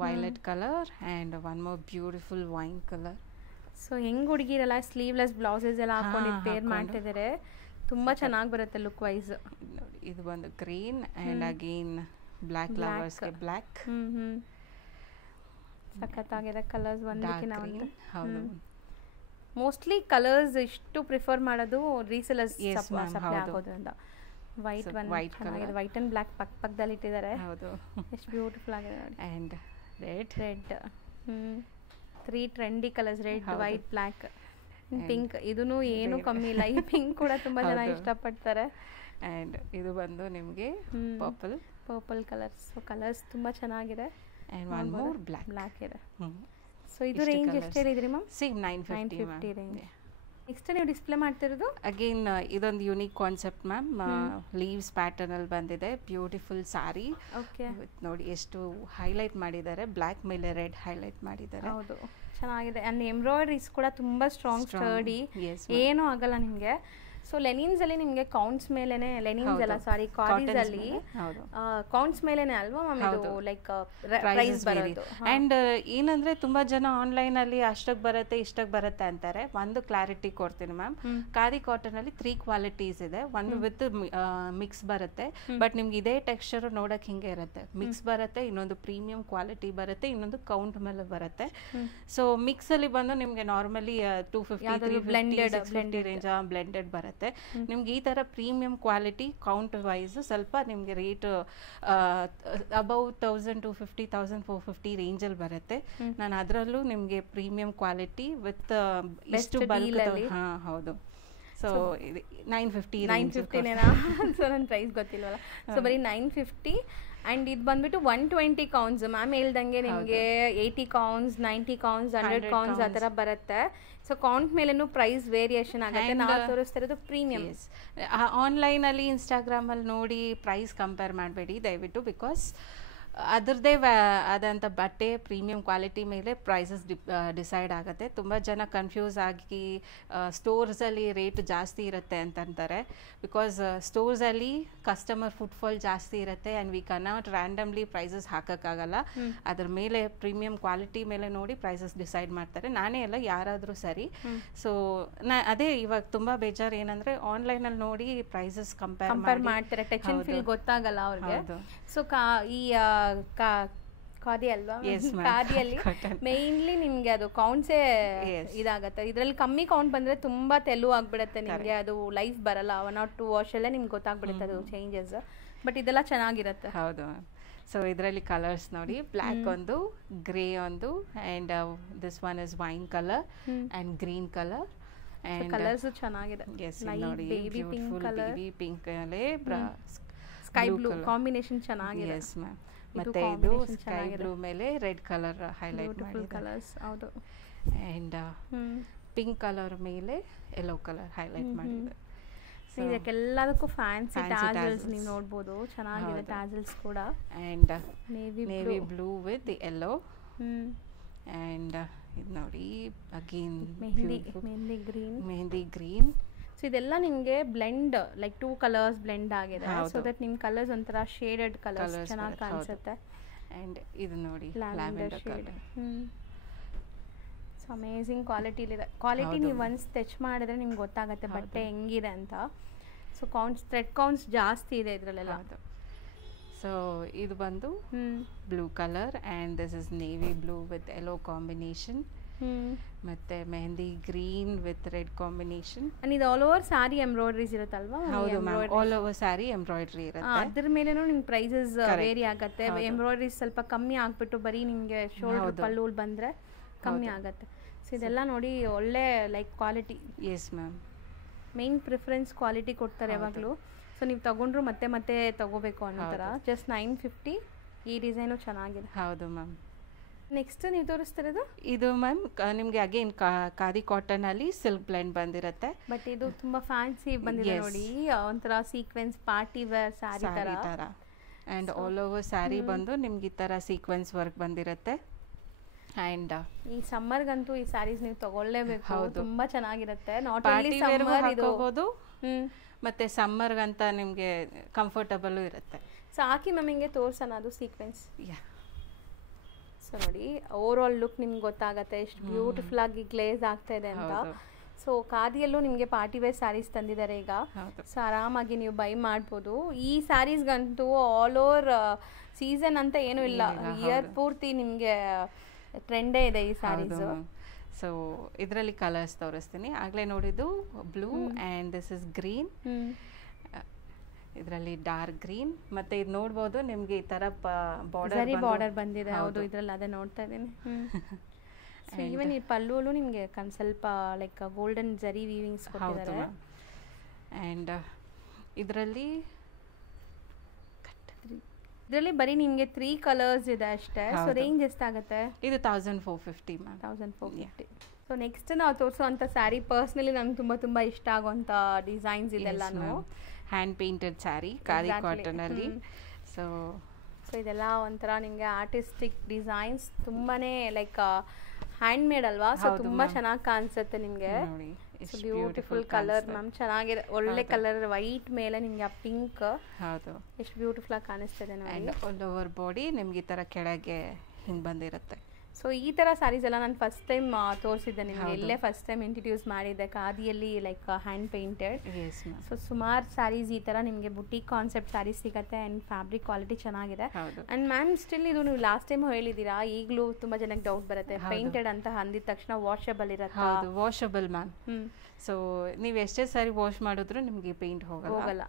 violet colour and one more beautiful wine colour. So ಹೆಂಗ್ ಹುಡುಗಿರೆಲ್ಲ ಸ್ಲೀವ್ಲೆಸ್ ಬ್ಲೌಸಸ್ ಎಲ್ಲ ಹಾಕೊಂಡು ಪೇರ್ ಮಾಡ್ತಿದ್ದಾರೆ, ತುಂಬ ಚೆನ್ನಾಗಿ ಬರುತ್ತೆ ಲುಕ್ ವೈಸ್. ಇದು ಬಂದು ಗ್ರೀನ್ ಆ್ಯಂಡ್ ಅಗೇನ್ ಬ್ಲ್ಯಾಕ್ ಲವರ್ಸ್ಗೆ ಬ್ಲ್ಯಾಕ್. ಸಖತ್ತಾಗಿದೆ ಕಲರ್ಸ್ ಒಂದಕ್ಕಿಂತ ಒಂದು. ಹೌದು. ಮೋಸ್ಟ್ಲಿ ಕಲರ್ಸ್ ಇಷ್ಟು ಪ್ರಿಫರ್ ಮಾಡೋದು ರೀಸೆಲರ್ಸ್ ಸಪ್ಲೈ ಆಗೋದ್ರಿಂದ. ವೈಟ್ ಚೆನ್ನಾಗಿದೆ. ವೈಟ್ ಅಂಡ್ ಬ್ಲ್ಯಾಕ್ ಪಕ್ಕದಲ್ಲಿ ಇಟ್ಟಿದ್ದಾರೆ. ಹೌದು, ಎಷ್ಟು ಬ್ಯೂಟಿಫುಲ್ ಆಗಿದೆ ನೋಡಿ. And red 3 trendy colours, red, white, black, pink. ಇದೂ ಏನು ಕಮ್ಮಿ ಇಲ್ಲ. ಈ ಪಿಂಕ್ ಕೂಡ ತುಂಬ ಜನ ಇಷ್ಟಪಡ್ತಾರೆ. ಆ್ಯಂಡ್ ಇದು ಬಂದು ನಿಮಗೆ ಪರ್ಪಲ್ ಕಲರ್ಸ್. ಸೊ ಕಲರ್ಸ್ ತುಂಬ ಚೆನ್ನಾಗಿದೆ. ಆ್ಯಂಡ್ ಒನ್ ಮೋರ್ ಬ್ಲ್ಯಾಕ್ ಇದೆ. ಸೊ ಇದು ರೇಂಜ್ ಎಷ್ಟು ಹೇಳಿದ್ರಿ ಮ್ಯಾಮ್? Same 950 range. ನೆಕ್ಸ್ಟ್ ನೀವು ಡಿಸ್ಪ್ಲೇ ಮಾಡ್ತಿರೋದು ಅಗೇನ್ ಇದೊಂದು unique concept ma'am. Leaves pattern ಅಲ್ಲಿ ಬಂದಿದೆ. ಬ್ಯೂಟಿಫುಲ್ ಸಾರಿ. ಓಕೆ, ನೋಡಿ ಎಷ್ಟು ಹೈಲೈಟ್ ಮಾಡಿದ್ದಾರೆ. ಬ್ಲ್ಯಾಕ್ ಮೇಲೆ ರೆಡ್ ಹೈಲೈಟ್ ಮಾಡಿದ್ದಾರೆ. ಹೌದು, ಚೆನ್ನಾಗಿದೆ. ಆ್ಯಂಡ್ ಎಂಬ್ರಾಯ್ಡ್ರೀಸ್ ಕೂಡ ತುಂಬ ಸ್ಟ್ರಾಂಗ್, ಸ್ಟರ್ಡಿ, ಏನೂ ಆಗಲ್ಲ ನಿಮಗೆ. ಸೊ ಲೆನಿನ್ಸ್ ಅಲ್ಲಿ ನಿಮಗೆ ಕೌಂಟ್ಸ್ ಮೇಲೆನೆ, ಲೆನಿನ್ಸ್ ಎಲ್ಲ ಸಾರಿ ಕಾಟೀಸ್ ಅಲ್ಲಿ ಕೌಂಟ್ಸ್ ಮೇಲೆನೆ ಅಲ್ವಾ ಮ್ಯಾಮ್ ಇದು ಲೈಕ್ ಪ್ರೈಸ್ ಬರೋದು. ಅಂಡ್ ಏನಂದ್ರೆ ತುಂಬಾ ಜನ ಆನ್ಲೈನ್ ಅಲ್ಲಿ ಅಷ್ಟಕ್ಕೆ ಬರುತ್ತೆ ಇಷ್ಟಕ್ಕೆ ಬರುತ್ತೆ ಅಂತಾರೆ. ಒಂದು ಕ್ಲಾರಿಟಿ ಕೊಡ್ತೀನಿ ಮ್ಯಾಮ್. ಖಾದಿ ಕಾಟನ್ ಅಲ್ಲಿ 3 ಕ್ವಾಲಿಟೀಸ್ ಇದೆ. ಒಂದು ವಿತ್ ಮಿಕ್ಸ್ ಬರುತ್ತೆ, ಬಟ್ ನಿಮ್ಗೆ ಇದೇ ಟೆಕ್ಸ್ಚರ್ ನೋಡಕ್ ಹಿಂಗೆ ಇರುತ್ತೆ. ಮಿಕ್ಸ್ ಬರುತ್ತೆ, ಇನ್ನೊಂದು ಪ್ರೀಮಿಯಂ ಕ್ವಾಲಿಟಿ ಬರುತ್ತೆ, ಇನ್ನೊಂದು ಕೌಂಟ್ ಮೇಲೆ ಬರುತ್ತೆ. ಸೊ ಮಿಕ್ಸ್ ಅಲ್ಲಿ ಬಂದು ನಿಮ್ಗೆ ನಾರ್ಮಲಿ 250 350 ರೇಂಜ್ ಬ್ಲೆಂಡೆಡ್ ಬರುತ್ತೆ. ನಿಮ್ಗೆ ಈ ತರ ಪ್ರೀಮಿಯಂ ಕ್ವಾಲಿಟಿ ಕೌಂಟ್ ವೈಸ್ ಸ್ವಲ್ಪ ನಿಮ್ಗೆ ರೇಟ್ ಅಬೌವ್ 1250 1450 ರೇಂಜ್ ಅಲ್ಲಿ ಬರುತ್ತೆ. ನಾನು ಅದರಲ್ಲೂ ನಿಮ್ಗೆ ಪ್ರೀಮಿಯಂ ಕ್ವಾಲಿಟಿ ವಿತ್ ಎಷ್ಟು ಬಲ್ಕ್. ಹಾ ಹೌದು. ಸೊ 950 ಸೊ ನನ್ನ ಪ್ರೈಸ್ ಗೊತ್ತಿಲ್ವಲ್ಲ. ಸೊ ಬರೀ 950. ಆ್ಯಂಡ್ ಇದು ಬಂದ್ಬಿಟ್ಟು 120 ಕೌಂಟ್ಸ್. ಮ್ಯಾಮ್ ಹೇಳ್ದಂಗೆ ನಿಮಗೆ 80 ಕೌಂಟ್ಸ್, 90 ಕೌಂಟ್ಸ್, 100 ಕೌಂಟ್ಸ್ ಆ ಥರ ಬರುತ್ತೆ. ಸೊ ಕೌಂಟ್ ಮೇಲೇನು ಪ್ರೈಸ್ ವೇರಿಯೇಷನ್ ಆಗುತ್ತೆ. ನಾವು ತೋರಿಸ್ತಿರೋದು ಪ್ರೀಮಿಯಂ. ಆನ್ಲೈನಲ್ಲಿ ಇನ್ಸ್ಟಾಗ್ರಾಮಲ್ಲಿ ನೋಡಿ ಪ್ರೈಸ್ ಕಂಪೇರ್ ಮಾಡಬೇಡಿ ದಯವಿಟ್ಟು. ಬಿಕಾಸ್ ಅದರದ್ದೇ ಆದಂಥ ಬಟ್ಟೆ ಪ್ರೀಮಿಯಂ ಕ್ವಾಲಿಟಿ ಮೇಲೆ ಪ್ರೈಸಸ್ ಡಿಸೈಡ್ ಆಗುತ್ತೆ. ತುಂಬ ಜನ ಕನ್ಫ್ಯೂಸ್ ಆಗಿ ಸ್ಟೋರ್ಸಲ್ಲಿ ರೇಟ್ ಜಾಸ್ತಿ ಇರುತ್ತೆ ಅಂತಂತಾರೆ. ಬಿಕಾಸ್ ಸ್ಟೋರ್ಸಲ್ಲಿ ಕಸ್ಟಮರ್ ಫುಟ್ಫಾಲ್ ಜಾಸ್ತಿ ಇರುತ್ತೆ and we cannot randomly prices ಹಾಕೋಕ್ಕಾಗಲ್ಲ. ಅದ್ರ ಮೇಲೆ ಪ್ರೀಮಿಯಂ ಕ್ವಾಲಿಟಿ ಮೇಲೆ ನೋಡಿ ಪ್ರೈಸಸ್ ಡಿಸೈಡ್ ಮಾಡ್ತಾರೆ. ನಾನೇ ಅಲ್ಲ, ಯಾರಾದರೂ ಸರಿ. ಸೊ ಅದೇ ಇವಾಗ ತುಂಬ ಬೇಜಾರು ಏನಂದರೆ ಆನ್ಲೈನಲ್ಲಿ ನೋಡಿ ಪ್ರೈಸಸ್ ಕಂಪೇರ್ ಮಾಡ್ತಾರೆ. ಟಚ್ ಅಂಡ್ ಫೀಲ್ ಗೊತ್ತಾಗಲ್ಲ ಅವ್ರಿಗೆ. ಸೊ ಈ ಖಾದಿ ಅಲ್ವಾ, ಖಾದಿಯಲ್ಲಿ ಮೇನ್ಲಿ ನಿಮ್ಗೆ ಅದು ಕೌಂಟ್ಸೇ ಇದಾಗತ್ತೆ. ಇದ್ರಲ್ಲಿ ಕಮ್ಮಿ ಕೌಂಟ್ ಬಂದ್ರೆ ತುಂಬಾ ತೆಲು ಆಗ್ಬಿಡತ್ತೆ ನಿಮ್ಗೆ. ಅದು ಲೈಫ್ ಬರಲ್ಲ. 1 or 2 ವಾಶ್ ಅಲ್ಲೇ ನಿಮ್ಗೆ ಗೊತ್ತಾಗ್ಬಿಡುತ್ತೆ ಅದು ಚೇಂಜಸ್. ಬಟ್ ಇದೆಲ್ಲ ಚೆನ್ನಾಗಿರುತ್ತೆ. ಹೌದು. ಸೊ ಇದರಲ್ಲಿ ಕಲರ್ಸ್ ನೋಡಿ, ಬ್ಲ್ಯಾಕ್ ಒಂದು, ಗ್ರೇ ಒಂದು, and this one is wine colour and green colour. Colours ಚೆನ್ನಾಗಿದೆ. ನೋಡಿ ಬೇಬಿ ಪಿಂಕ್ ಅಲ್ಲಿ ಸ್ಕೈ ಬ್ಲೂ ಕಾಂಬಿನೇಷನ್ ಚೆನ್ನಾಗಿದೆ. Yes ma'am. ಮತ್ತೆ ಇದು ಸ್ಕೈ ಬ್ಲೂ ಮೇಲೆ ರೆಡ್ ಕಲರ್ ಹೈಲೈಟ್ ಮಾಡಿದ್ದಾರೆ. ಕಲರ್ಸ್ ಹೌದು. ಅಂಡ್ ಪಿಂಕ್ ಕಲರ್ ಮೇಲೆ ಯೆಲ್ಲೋ ಕಲರ್ ಹೈಲೈಟ್ ಮಾಡಿದ್ದಾರೆ. ಇದಕ್ಕೆಲ್ಲದಕ್ಕೂ ಫ್ಯಾನ್ಸಿ ಟ್ಯಾಸಲ್ಸ್ ನೀವು ನೋಡ್ಬೋದು. ಚೆನ್ನಾಗಿದೆ ಟ್ಯಾಸಲ್ಸ್ ಕೂಡ. And navy blue with yellow. And ಇದು ನೋಡಿ ಅಗೇನ್ ಮೆಹಂದಿ ಗ್ರೀನ್. ಸೊ ಇದೆಲ್ಲ ನಿಮಗೆ ಬ್ಲೆಂಡ್ ಲೈಕ್ 2 ಕಲರ್ಸ್ ಬ್ಲೆಂಡ್ ಆಗಿದೆ. ಸೊ ದಟ್ ನಿಮ್ಮ ಕಲರ್ಸ್ ಒಂಥರ ಶೇಡೆಡ್ ಕಲರ್ಸ್ ಚೆನ್ನಾಗಿ ಕಾಣಿಸುತ್ತೆ. ಅಂಡ್ ಇದು ನೋಡಿ lavender shade. So amazing quality ಇದೆ. ಕ್ವಾಲಿಟಿ ನೀವು ಒನ್ಸ್ ಟಚ್ ಮಾಡಿದ್ರೆ ನಿಮ್ಗೆ ಗೊತ್ತಾಗುತ್ತೆ ಬಟ್ಟೆ ಹೆಂಗಿದೆ ಅಂತ. ಸೊ ಥ್ರೆಡ್ ಕೌಂಟ್ಸ್ ಜಾಸ್ತಿ ಇದೆ ಇದರಲ್ಲೆಲ್ಲ. ಸೊ ಇದು ಬಂದು blue colour and this is navy blue with yellow combination, ಮತ್ತೆ mehndi green with red combination. And ಇದು ಆಲ್ ಓವರ್ ಸಾರಿ ಎಂಬ್ರಾಯ್ಡ್ರೀಸ್ ಇರುತ್ತಲ್ವಾ? ಹೌದು ma'am, all over sari embroidery ಇರುತ್ತೆ. ಅದ್ರ ಮೇಲೇನೂ ನಿಮ್ಗೆ ಪ್ರೈಸಸ್ ವೇರಿ ಆಗುತ್ತೆ. ಎಂಬ್ರಾಯ್ಡ್ರೀಸ್ ಸ್ವಲ್ಪ ಕಮ್ಮಿ ಆಗ್ಬಿಟ್ಟು ಬರೀ ನಿಮಗೆ ಶೋಲ್ಡರ್ ಪಲ್ಲು ಬಂದ್ರೆ ಕಮ್ಮಿ ಆಗುತ್ತೆ. ಸೊ ಇದೆಲ್ಲ ನೋಡಿ ಒಳ್ಳೆ like quality. Yes ma'am, main preference quality ಕೊಡ್ತಾರೆ ಯಾವಾಗಲೂ. ಸೊ ನೀವು ತಗೊಂಡ್ರು ಮತ್ತೆ ಮತ್ತೆ ತಗೋಬೇಕು ಅನ್ನೋ ಥರ. ಜಸ್ಟ್ 950. ಈ ಡಿಸೈನು ಚೆನ್ನಾಗಿದೆ. ಹೌದು ಮ್ಯಾಮ್. ನೆಕ್ಸ್ಟ್ ನೀವು ತೋರಿಸ್ತಿರೋದು ಇದು ಮ್ಯಾಮ್ ನಿಮಗೆ ಅಗೇನ್ ಖಾದಿ ಕಾಟನ್ ಅಲ್ಲಿ ಸಿಲ್ಕ್ ಬ್ಲೆಂಡ್ ಬಂದಿರುತ್ತೆ. ಬಟ್ ಇದು ತುಂಬಾ ಫ್ಯಾನ್ಸಿ ಬಂದಿದೆ ನೋಡಿ, ಒಂಥರ ಸೀಕ್ವೆನ್ಸ್ ಪಾರ್ಟಿ ವೇರ್ ಸ್ಯಾರಿ ತರ. ಅಂಡ್ ಆಲ್ ಓವರ್ ಸ್ಯಾರಿ ಬಂದು ನಿಮ್ಗೆ ಈ ತರ ಸೀಕ್ವೆನ್ಸ್ ವರ್ಕ್ ಬಂದಿರುತ್ತೆ. ಅಂಡ್ ಈ ಸಮ್ಮರ್ಗಂತೂ ಈ ಸ್ಯಾರೀಸ್ ನೀವು ತಗೊಳ್ಳೇಬೇಕು, ತುಂಬಾ ಚೆನ್ನಾಗಿರುತ್ತೆ. ನಾಟ್ ಓನ್ಲಿ ಸಮ್ಮರ್ ಹಾಕೋಬಹುದು, ಮತ್ತೆ ಸಮ್ಮರ್ಗಂತ ನಿಮಗೆ ಕಂಫರ್ಟಬಲ್ ಇರುತ್ತೆ. ಸೊ ಹಾಕಿ ಮ್ಯಾಮ್ ಹಿಂಗೆ ತೋರ್ಸೋಣ ಅದು ಸೀಕ್ವೆನ್ಸ್. ಸೊ ನೋಡಿ ಓವರ್ ಆಲ್ ಲುಕ್ ನಿಮ್ಗೆ ಗೊತ್ತಾಗತ್ತೆ ಎಷ್ಟು ಬ್ಯೂಟಿಫುಲ್ ಆಗಿ ಗ್ಲೇಸ್ ಆಗ್ತಾ ಇದೆ ಅಂತ. ಸೊ ಖಾದಿಯಲ್ಲೂ ನಿಮಗೆ ಪಾರ್ಟಿ ವೇರ್ ಸ್ಯಾರೀಸ್ ತಂದಿದ್ದಾರೆ ಈಗ. ಸೊ ಆರಾಮಾಗಿ ನೀವು ಬೈ ಮಾಡ್ಬೋದು. ಈ ಸ್ಯಾರೀಸ್ಗಂತೂ ಆಲ್ ಓವರ್ ಸೀಸನ್ ಅಂತ ಏನೂ ಇಲ್ಲ, ಇಯರ್ ಪೂರ್ತಿ ನಿಮಗೆ ಟ್ರೆಂಡೇ ಇದೆ ಈ ಸ್ಯಾರೀಸು. ಸೊ ಇದರಲ್ಲಿ ಕಲರ್ಸ್ ತೋರಿಸ್ತೀನಿ. ಆಗಲೇ ನೋಡಿದ್ದು blue and this is green, ಇದರಲ್ಲಿ ಡಾರ್ಕ್ ಗ್ರೀನ್, ಮತ್ತೆ ಇದು ನೋಡ್ಬೋದು ನಿಮ್ಗೆ ಈ ತರ ಬಾರ್ಡರ್ ಬಂದಿದೆ. ಹೌದು, ಇದರಲ್ಲಿ ಅದೇ ನೋಡ್ತಾ ಇದ್ದೀನಿ. ಈವನ್ ಈ ಪಲ್ಲುವಲ್ಲೂ ನಿಮಗೆ ಸ್ವಲ್ಪ ಲೈಕ್ ಗೋಲ್ಡನ್ ಜರಿ ವೀವಿಂಗ್ಸ್ ಕೊಟ್ಟಿದ್ದಾರೆ. ಆ್ಯಂಡ್ ಇದರಲ್ಲಿ ಬರೀ ನಿಮಗೆ 3 ಕಲರ್ಸ್ ಇದೆ ಅಷ್ಟೇ. ಸೊ ರೇಂಜ್ ಎಷ್ಟಾಗುತ್ತೆ? ಇದು 1450 ಮ್ಯಾಮ್. 1450. ಸೊ ನೆಕ್ಸ್ಟ್ ನಾವು ತೋರಿಸುವಂಥ ಸ್ಯಾರಿ ಪರ್ಸ್ನಲಿ ನಂಗೆ ತುಂಬ ಇಷ್ಟ ಆಗುವಂಥ ಡಿಸೈನ್ಸ್ ಇದೆಲ್ಲಾನು. Hand painted sari khadi cotton ಅಲ್ಲಿ. ಸೊ ಇದೆಲ್ಲ ಒಂಥರ ನಿಮಗೆ ಆರ್ಟಿಸ್ಟಿಕ್ ಡಿಸೈನ್ಸ್, ತುಂಬಾನೇ ಲೈಕ್ ಹ್ಯಾಂಡ್ ಮೇಡ್ ಅಲ್ವಾ? ಸೊ ತುಂಬಾ ಚೆನ್ನಾಗಿ ಕಾಣಿಸುತ್ತೆ ನಿಮಗೆ. ಬ್ಯೂಟಿಫುಲ್ ಕಲರ್ ಮ್ಯಾಮ್, ಚೆನ್ನಾಗಿದೆ. ಒಳ್ಳೆ ಕಲರ್ ವೈಟ್ ಮೇಲೆ ನಿಮಗೆ ಆ ಪಿಂಕ್. ಹೌದು, ಎಷ್ಟು ಬ್ಯೂಟಿಫುಲ್ ಆಗಿ ಕಾಣಿಸ್ತಿದೆ ನೋಡಿ. ಆಲ್ ಓವರ್ ಬಾಡಿ ನಿಮ್ಗೆ ಈ ತರ ಕೆಳಗೆ ಹಿಂಗ್ ಬಂದಿರುತ್ತೆ. ಸೊ ಈ ಥರ ಸ್ಯಾರೀಸ್ ಎಲ್ಲ ನಾನು ಫಸ್ಟ್ ಟೈಮ್ ತೋರಿಸಿದ್ದೆ ನಿಮಗೆ, ಇಲ್ಲೇ ಫಸ್ಟ್ ಟೈಮ್ ಇಂಟ್ರಡ್ಯೂಸ್ ಮಾಡಿದ್ದೆ ಖಾದಿಯಲ್ಲಿ ಲೈಕ್ ಹ್ಯಾಂಡ್ ಪೇಂಟೆಡ್. ಸೊ ಸುಮಾರು ಸ್ಯಾರೀಸ್ ಈ ಥರ ನಿಮಗೆ ಬುಟೀಕ್ ಕಾನ್ಸೆಪ್ಟ್ ಸ್ಯಾರೀಸ್ ಸಿಗುತ್ತೆ. ಆ್ಯಂಡ್ ಫ್ಯಾಬ್ರಿಕ್ ಕ್ವಾಲಿಟಿ ಚೆನ್ನಾಗಿದೆ. ಆ್ಯಂಡ್ ಮ್ಯಾಮ್ ಸ್ಟಿಲ್ ಇದು ನೀವು ಲಾಸ್ಟ್ ಟೈಮ್ ಹೇಳಿದ್ದೀರಾ, ಈಗಲೂ ತುಂಬ ಜನಕ್ಕೆ ಡೌಟ್ ಬರುತ್ತೆ, ಪೇಂಟೆಡ್ ಅಂತ ಅಂದಿದ ತಕ್ಷಣ ವಾಷಬಲ್ ಇರುತ್ತೆ. ಹೌದು, ವಾಷಬಲ್ ಮ್ಯಾಮ್. ಸೊ ನೀವು ಎಷ್ಟೇ ಸಾರಿ ವಾಶ್ ಮಾಡಿದ್ರು ನಿಮಗೆ ಪೇಂಟ್ ಹೋಗಲ್ಲ.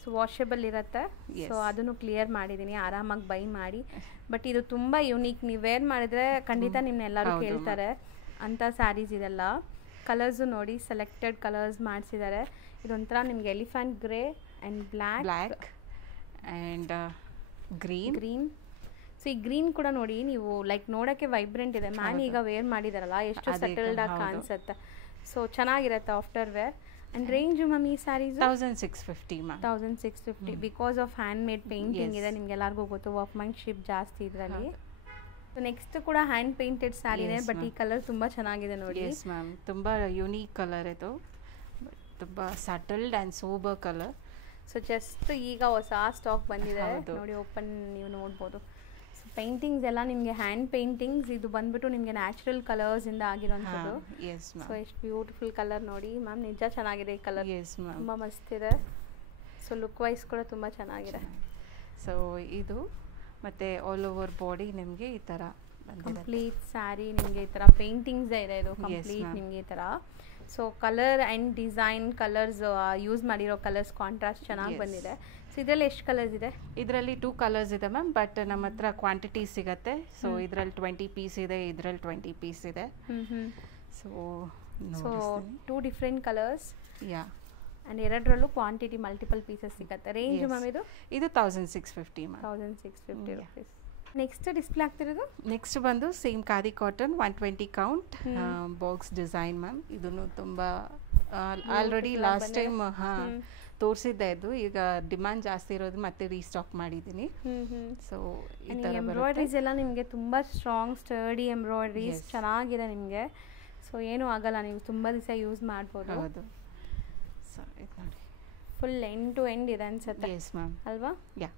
ಸೊ ವಾಷಬಲ್ ಇರುತ್ತೆ. ಸೊ ಅದನ್ನು ಕ್ಲಿಯರ್ ಮಾಡಿದ್ದೀನಿ, ಆರಾಮಾಗಿ ಬೈ ಮಾಡಿ. ಬಟ್ ಇದು ತುಂಬ ಯುನೀಕ್, ನೀವು ವೇರ್ ಮಾಡಿದ್ರೆ ಖಂಡಿತ ನಿಮ್ನೆಲ್ಲರೂ ಕೇಳ್ತಾರೆ ಅಂತ ಸ್ಯಾರೀಸ್ ಇದೆಲ್ಲ. ಕಲರ್ಸು ನೋಡಿ, ಸೆಲೆಕ್ಟೆಡ್ ಕಲರ್ಸ್ ಮಾಡಿಸಿದ್ದಾರೆ. ಇದೊಂಥರ ನಿಮ್ಗೆ elephant grey and black and green. So ಈ ಗ್ರೀನ್ ಕೂಡ ನೋಡಿ ನೀವು ಲೈಕ್ ನೋಡೋಕ್ಕೆ ವೈಬ್ರೆಂಟ್ ಇದೆ. ಮ್ಯಾಮ್ ಈಗ ವೇರ್ ಮಾಡಿದಾರಲ್ಲ ಎಷ್ಟು ಸೆಟಲ್ಡ್ ಆಗಿ ಕಾಣಿಸುತ್ತೆ. ಸೊ ಚೆನ್ನಾಗಿರುತ್ತೆ after wear. And range ma'am ಈ sarees 1650 ma'am. 1650 because of hand made painting ಇದೆ. ನಿಮ್ಗೆಲ್ಲರಿಗೂ ಗೊತ್ತು, ವರ್ಕ್ಮನ್ಶಿಪ್ ಜಾಸ್ತಿ ಇದರಲ್ಲಿ. ನೆಕ್ಸ್ಟ್ ಕೂಡ ಹ್ಯಾಂಡ್ ಪೇಂಟೆಡ್ ಸ್ಯಾರಿನೇ, ಬಟ್ ಈ ಕಲರ್ ತುಂಬ ಚೆನ್ನಾಗಿದೆ ನೋಡಿ. ಎಸ್ ಮ್ಯಾಮ್, ತುಂಬ ಯುನೀಕ್ ಕಲರ್ ಇದು, ತುಂಬ subtle and sober colour. So just ಈಗ ಹೊಸ ಸ್ಟಾಕ್ ಬಂದಿದೆ ನೋಡಿ, ಓಪನ್ ನೀವು ನೋಡ್ಬೋದು. ಸೊ ಪೇಂಟಿಂಗ್ಸ್ ಎಲ್ಲ ನಿಮಗೆ ಹ್ಯಾಂಡ್ ಪೇಂಟಿಂಗ್ಸ್, ಇದು ಬಂದ್ಬಿಟ್ಟು ನಿಮಗೆ ನ್ಯಾಚುರಲ್ ಕಲರ್ಸ್ ಇಂದ ಆಗಿರೋಂಥದ್ದು. ಸೊ ಎಷ್ಟು ಬ್ಯೂಟಿಫುಲ್ ಕಲರ್ ನೋಡಿ ಮ್ಯಾಮ್, ನಿಜ ಚೆನ್ನಾಗಿದೆ ಈ ಕಲರ್, ತುಂಬ ಮಸ್ತ್ ಇದೆ. ಸೊ ಲುಕ್ ವೈಸ್ ಕೂಡ ತುಂಬ ಚೆನ್ನಾಗಿದೆ. ಸೊ ಇದು ಮತ್ತೆ ಆಲ್ ಓವರ್ ಬಾಡಿ ನಿಮಗೆ ಈ ಥರ ಕಂಪ್ಲೀಟ್ ಸ್ಯಾರಿ ನಿಮಗೆ ಈ ಥರ ಪೇಂಟಿಂಗ್ಸ್ ಇದೆ. ಇದು ಕಂಪ್ಲೀಟ್ ನಿಮಗೆ ಈ ಥರ. So colour and design colours use ಮಾಡಿರೋ ಕಲರ್ಸ್ ಕಾಂಟ್ರಾಸ್ಟ್ ಚೆನ್ನಾಗಿ ಬಂದಿದೆ. ಸೊ ಇದರಲ್ಲಿ ಎಷ್ಟು ಕಲರ್ಸ್ ಇದೆ? ಇದರಲ್ಲಿ 2 ಕಲರ್ಸ್ ಇದೆ ಮ್ಯಾಮ್, ಬಟ್ ನಮ್ಮ ಹತ್ರ ಕ್ವಾಂಟಿಟಿ ಸಿಗುತ್ತೆ. ಸೊ ಇದರಲ್ಲಿ 20 ಪೀಸ್ ಇದೆ, ಇದರಲ್ಲಿ 20 ಪೀಸ್ ಇದೆ. So 2 different colours. Yeah, and ಎರಡರಲ್ಲೂ ಕ್ವಾಂಟಿಟಿ ಮಲ್ಟಿಪಲ್ ಪೀಸಸ್ ಸಿಗುತ್ತೆ. ರೇಂಜ್ ಮ್ಯಾಮ್ ಇದು 1650 ಮ್ಯಾಮ್. 1650 ರುಪೀಸ್. ನೆಕ್ಸ್ಟ್ ಡಿಸ್ಪ್ಲೇ ಆಗ್ತಿರೋದು ನೆಕ್ಸ್ಟ್ ಬಂದು same khadi cotton 120 count box design ma'am. ಇದನ್ನು ತುಂಬ ಆಲ್ರೆಡಿ ಲಾಸ್ಟ್ ಟೈಮ್ ತೋರಿಸಿದ್ದೆ ಇದು, ಈಗ ಡಿಮ್ಯಾಂಡ್ ಜಾಸ್ತಿ ಇರೋದು ಮತ್ತೆ ರೀಸ್ಟಾಕ್ ಮಾಡಿದ್ದೀನಿ. ಸೊ ಎಂಬ್ರಾಯ್ಡ್ರೀಸ್ ಎಲ್ಲ ನಿಮಗೆ ತುಂಬ ಸ್ಟ್ರಾಂಗ್ ಸ್ಟರ್ಡಿ ಎಂಬ್ರಾಯ್ಡ್ರೀಸ್ ಚೆನ್ನಾಗಿದೆ ನಿಮಗೆ. ಸೊ ಏನೂ ಆಗಲ್ಲ, ನೀವು ತುಂಬ ದಿವಸ ಯೂಸ್ ಮಾಡ್ಬೋದು. ಹೌದು. ಸೊ ಇದು ನೋಡಿ ಫುಲ್ ಎಂಡ್ ಟು ಎಂಡ್ ಇದೆ ಅನ್ಸುತ್ತೆ. ಎಸ್ ಮ್ಯಾಮ್ ಅಲ್ವಾ? ಯಾ.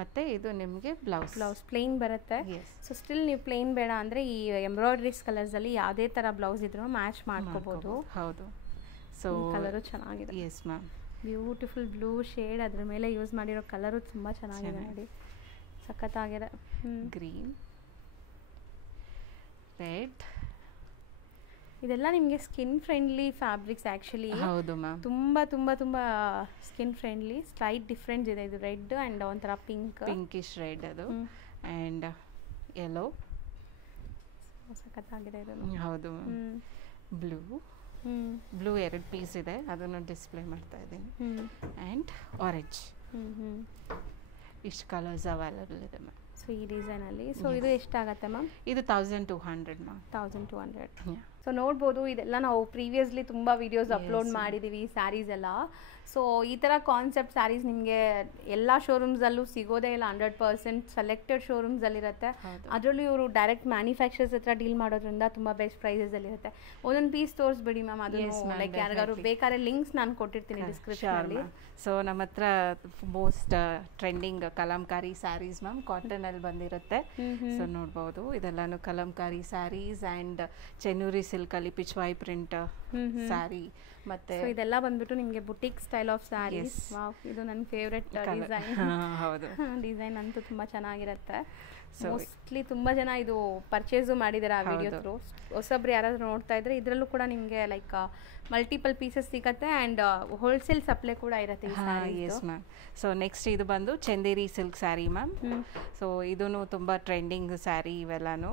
ಮತ್ತು ಇದು ನಿಮಗೆ ಬ್ಲೌಸ್ ಪ್ಲೇನ್ ಬರುತ್ತೆ. ಸೊ ಸ್ಟಿಲ್ ನೀವು ಪ್ಲೇನ್ ಬೇಡ ಅಂದರೆ ಈ ಎಂಬ್ರಾಯ್ಡ್ರೀಸ್ ಕಲರ್ಸಲ್ಲಿ ಯಾವುದೇ ಥರ ಬ್ಲೌಸ್ ಇದ್ರೂ ಮ್ಯಾಚ್ ಮಾಡ್ಕೋಬೋದು. ಹೌದು. ಸೊ ಕಲರು ಚೆನ್ನಾಗಿದೆ. Yes ma'am. Beautiful blue shade, ಅದ್ರ ಮೇಲೆ ಯೂಸ್ ಮಾಡಿರೋ ಕಲರು ತುಂಬ ಚೆನ್ನಾಗಿದೆ ನೋಡಿ, ಸಖತ್ತಾಗಿದೆ. ಗ್ರೀನ್, ರೆಡ್, ಇದೆಲ್ಲ ನಿಮಗೆ ಸ್ಕಿನ್ ಫ್ರೆಂಡ್ಲಿ ಫ್ಯಾಬ್ರಿಕ್ಸ್ ಆ್ಯಕ್ಚುಲಿ. ಹೌದು ಮ್ಯಾಮ್. ತುಂಬ ತುಂಬ ತುಂಬ ಸ್ಕಿನ್ ಫ್ರೆಂಡ್ಲಿ. ಸ್ಲೈಟ್ ಡಿಫ್ರೆನ್ಸ್ ಇದೆ, ಇದು ರೆಡ್ ಆ್ಯಂಡ್ ಒಂಥರ ಪಿಂಕಿಶ್ ರೆಡ್ ಅದು, ಆ್ಯಂಡ್ ಯೆಲ್ಲೋ ಸಖತ್ತಾಗಿದೆ ಇದು. ಹೌದು. ಬ್ಲೂ 2 ಪೀಸ್ ಇದೆ, ಅದನ್ನು ಡಿಸ್ಪ್ಲೇ ಮಾಡ್ತಾ ಇದ್ದೀನಿ. And orange. ಇಷ್ಟು ಕಲರ್ಸ್ ಅವೈಲಬಲ್ ಇದೆ ಮ್ಯಾಮ್. ಸೊ ಈ ಡಿಸೈನಲ್ಲಿ. ಸೊ ಇದು ಎಷ್ಟಾಗತ್ತೆ ಮ್ಯಾಮ್? ಇದು 1200 ಮ್ಯಾಮ್. 1200. ಸೊ ನೋಡ್ಬೋದು, ಇದೆಲ್ಲ ನಾವು ಪ್ರೀವಿಯಸ್ಲಿ ತುಂಬ ವೀಡಿಯೋಸ್ ಅಪ್ಲೋಡ್ ಮಾಡಿದ್ದೀವಿ ಸ್ಯಾರೀಸ್ ಎಲ್ಲ. ಸೊ ಈ ಥರ ಕಾನ್ಸೆಪ್ಟ್ ಸ್ಯಾರೀಸ್ ನಿಮಗೆ ಎಲ್ಲ ಶೋರೂಮ್ಸಲ್ಲೂ ಸಿಗೋದೇ ಇಲ್ಲ. 100% ಸೆಲೆಕ್ಟೆಡ್ ಶೋರೂಮ್ಸಲ್ಲಿರುತ್ತೆ. ಅದರಲ್ಲೂ ಇವರು ಡೈರೆಕ್ಟ್ ಮ್ಯಾನುಫ್ಯಾಕ್ಚರ್ಸ್ ಹತ್ರ ಡೀಲ್ ಮಾಡೋದ್ರಿಂದ ತುಂಬ ಬೆಸ್ಟ್ ಪ್ರೈಸಸಲ್ಲಿರುತ್ತೆ. ಒಂದೊಂದು ಪೀಸ್ ತೋರಿಸ್ಬಿಡಿ ಮ್ಯಾಮ್, ಅದನ್ನು ಲೈಕ್ ಯಾರಿಗಾದ್ರು ಬೇಕಾದ್ರೆ ಲಿಂಕ್ಸ್ ನಾನು ಕೊಟ್ಟಿರ್ತೀನಿ ಡಿಸ್ಕ್ರಿಪ್ಷನಲ್ಲಿ. ಸೊ ನಮ್ಮ ಹತ್ರ most trending Kalamkari sarees ma'am, ಕಾಟನಲ್ಲಿ ಬಂದಿರುತ್ತೆ. ಸೊ ನೋಡ್ಬೋದು, ಇದೆಲ್ಲಾನು ಕಲಂಕಾರಿ ಸ್ಯಾರೀಸ್ ಆ್ಯಂಡ್ ಚೆನ್ನೂರಿ ಸಿಲ್ಕಲ್ಲಿ ಪಿಚ್ವಾಯಿ ಪ್ರಿಂಟ್ ಸ್ಯಾರಿ. ಮತ್ತೆ ಇದೆಲ್ಲ ಬಂದ್ಬಿಟ್ಟು ನಿಮಗೆ boutique style of sarees. Wow, ಇದು ನನ್ನ ಫೇವ್ರೆಟ್ ಡಿಸೈನ್. ಹೌದು, ಡಿಸೈನ್ ಅಂತೂ ತುಂಬ ಚೆನ್ನಾಗಿರುತ್ತೆ. ಮೋಸ್ಟ್ಲಿ ತುಂಬ ಜನ ಇದು ಪರ್ಚೇಸು ಮಾಡಿದ್ದಾರೆ ಆ ವಿಡಿಯೋ ಥ್ರೂ. ಹೊಸಬ್ರು ಯಾರಾದರೂ ನೋಡ್ತಾ ಇದ್ರೆ ಇದರಲ್ಲೂ ಕೂಡ ನಿಮಗೆ ಲೈಕ್ ಮಲ್ಟಿಪಲ್ ಪೀಸಸ್ ಸಿಗುತ್ತೆ ಆ್ಯಂಡ್ ಹೋಲ್ಸೇಲ್ ಸಪ್ಲೈ ಕೂಡ ಇರುತ್ತೆ. Yes ma'am. ಸೊ ನೆಕ್ಸ್ಟ್ ಇದು ಬಂದು Chanderi silk sari ma'am. So ಇದೂ ತುಂಬ ಟ್ರೆಂಡಿಂಗ್ ಸ್ಯಾರಿ ಇವೆಲ್ಲಾನು.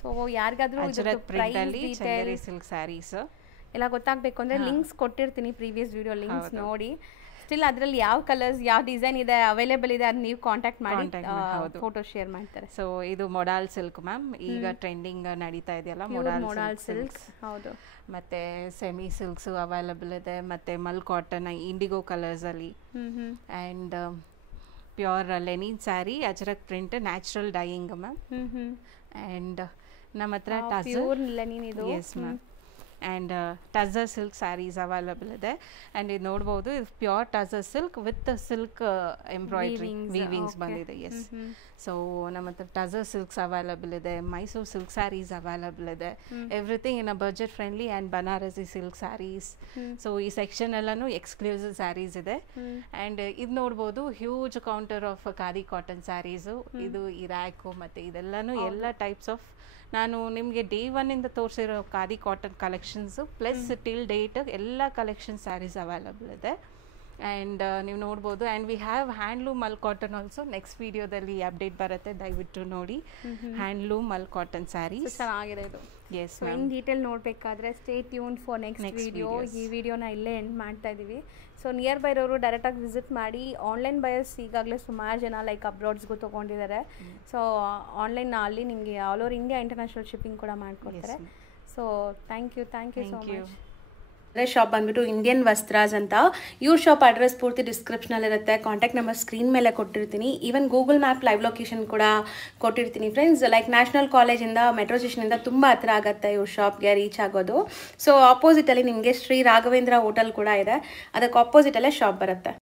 ಸೊ ಯಾರಿಗಾದ್ರೂ ಚಂದೇರಿ ಸಿಲ್ಕ್ ಸ್ಯಾರೀಸ್ ಎಲ್ಲ ಗೊತ್ತಾಗಬೇಕು ಅಂದರೆ ಲಿಂಕ್ಸ್ ಕೊಟ್ಟಿರ್ತೀನಿ, ಪ್ರೀವಿಯಸ್ ವಿಡಿಯೋ ಲಿಂಕ್ಸ್ ನೋಡಿ. ಸ್ಟಿಲ್ ಅದರಲ್ಲಿ ಯಾವ ಕಲರ್ಸ್ ಯಾವ ಡಿಸೈನ್ ಇದೆ ಅವೈಲೇಬಲ್ ಇದೆ ಅದು ನೀವು ಕಾಂಟ್ಯಾಕ್ಟ್ ಮಾಡಿ ಫೋಟೋ ಶೇರ್ ಮಾಡ್ತಾರೆ. ಸೊ ಇದು ಮೊಡಾಲ್ ಸಿಲ್ಕ್ ಮ್ಯಾಮ್, ಈಗ ಟ್ರೆಂಡಿಂಗ್ ನಡೀತಾ ಇದೆಯಲ್ಲ ಮೊಡಾಲ್ ಸಿಲ್ಕ್ಸ್. ಹೌದು. ಮತ್ತೆ ಸೆಮಿ ಸಿಲ್ಕ್ಸ್ ಅವೈಲಬಲ್ ಇದೆ, ಮತ್ತೆ ಮಲ್ ಕಾಟನ್ ಇಂಡಿಗೋ ಕಲರ್ಸ್ ಅಲ್ಲಿ, and pure linen sari Ajrak print natural dyeing ma'am. And ನಮ್ಮ ಹತ್ರ ಪ್ಯೂರ್ ಲೆನಿನ್ ಇದು. Yes ma'am. And tussar silk sarees available ಇದೆ. ಆ್ಯಂಡ್ ಇದು ನೋಡ್ಬೋದು, ಇದು pure tussar silk with silk embroidery weavings ಬಂದಿದೆ. ಎಸ್. ಸೊ ನಮ್ಮ ಹತ್ರ ಟಜರ್ ಸಿಲ್ಕ್ಸ್ ಅವೈಲಬಲ್ ಇದೆ, ಮೈಸೂರು ಸಿಲ್ಕ್ ಸ್ಯಾರೀಸ್ ಅವೈಲಬಲ್ ಇದೆ. Everything in a budget friendly and Banarasi silk sarees. So ಈ ಸೆಕ್ಷನ್ ಎಲ್ಲನೂ ಎಕ್ಸ್ಕ್ಲೂಸಿವ್ ಸ್ಯಾರೀಸ್ ಇದೆ. ಆ್ಯಂಡ್ ಇದು ನೋಡ್ಬೋದು, huge counter of khadi cotton saris. ಇದು ಈ ರ್ಯಾಕು ಮತ್ತು ಇದೆಲ್ಲನೂ ಎಲ್ಲ ಟೈಪ್ಸ್ ಆಫ್ ನಾನು ನಿಮಗೆ ಡೇ 1 ತೋರಿಸಿರೋ khadi cotton collections plus till date ಎಲ್ಲ ಕಲೆಕ್ಷನ್ ಸ್ಯಾರೀಸ್ ಅವೈಲಬಲ್ ಇದೆ. ಆ್ಯಂಡ್ ನೀವು ನೋಡ್ಬೋದು. And we have handloom mul cotton also. Next ವಿಡಿಯೋದಲ್ಲಿ ಅಪ್ಡೇಟ್ ಬರುತ್ತೆ, ದಯವಿಟ್ಟು ನೋಡಿ. ಹ್ಯಾಂಡ್ಲೂಮ್ ಮಲ್ ಕಾಟನ್ ಸ್ಯಾರೀಸ್ ಚೆನ್ನಾಗಿದೆ ಇದು. ಎಸ್. ಇನ್ ಡೀಟೇಲ್ ನೋಡಬೇಕಾದ್ರೆ stay tune for next video. ಈ ವಿಡಿಯೋನ ಇಲ್ಲೇ ಎಂಡ್ ಮಾಡ್ತಾ ಇದ್ದೀವಿ. ಸೊ ನಿಯರ್ ಬೈ ಇರೋರು ಡೈರೆಕ್ಟಾಗಿ ವಿಸಿಟ್ ಮಾಡಿ. ಆನ್ಲೈನ್ ಬಯರ್ಸ್ ಈಗಾಗಲೇ ಸುಮಾರು ಜನ ಲೈಕ್ ಅಬ್ರಾಡ್ಸ್ಗೂ ತೊಗೊಂಡಿದ್ದಾರೆ. ಸೊ ಆನ್ಲೈನ್ ಅಲ್ಲಿ ನಿಮಗೆ all over India international shipping ಕೂಡ ಮಾಡ್ಕೊಡ್ತಾರೆ. So thank you so much. Shop ಬಂದ್ಬಿಟ್ಟು ಇಂಡಿಯನ್ ವಸ್ತ್ರಾಸ್ ಅಂತ. ಇವ್ರ ಶಾಪ್ ಅಡ್ರೆಸ್ ಪೂರ್ತಿ ಡಿಸ್ಕ್ರಿಪ್ಷನಲ್ಲಿರುತ್ತೆ. ಕಾಂಟ್ಯಾಕ್ಟ್ ನಂಬರ್ ಸ್ಕ್ರೀನ್ ಮೇಲೆ ಕೊಟ್ಟಿರ್ತೀನಿ. Even Google map live location ಕೂಡ ಕೊಟ್ಟಿರ್ತೀನಿ ಫ್ರೆಂಡ್ಸ್. ಲೈಕ್ ನ್ಯಾಷನಲ್ ಕಾಲೇಜಿಂದ ಮೆಟ್ರೋ ಸ್ಟೇಷನಿಂದ ತುಂಬ ಹತ್ರ ಆಗುತ್ತೆ ಇವ್ರ ಶಾಪ್ಗೆ ರೀಚ್ ಆಗೋದು. ಸೊ ಆಪೋಸಿಟಲ್ಲಿ ನಿಮಗೆ ಶ್ರೀ ರಾಘವೇಂದ್ರ ಹೋಟೆಲ್ ಕೂಡ ಇದೆ, ಅದಕ್ಕೆ ಆಪೋಸಿಟಲ್ಲೇ ಶಾಪ್ ಬರುತ್ತೆ.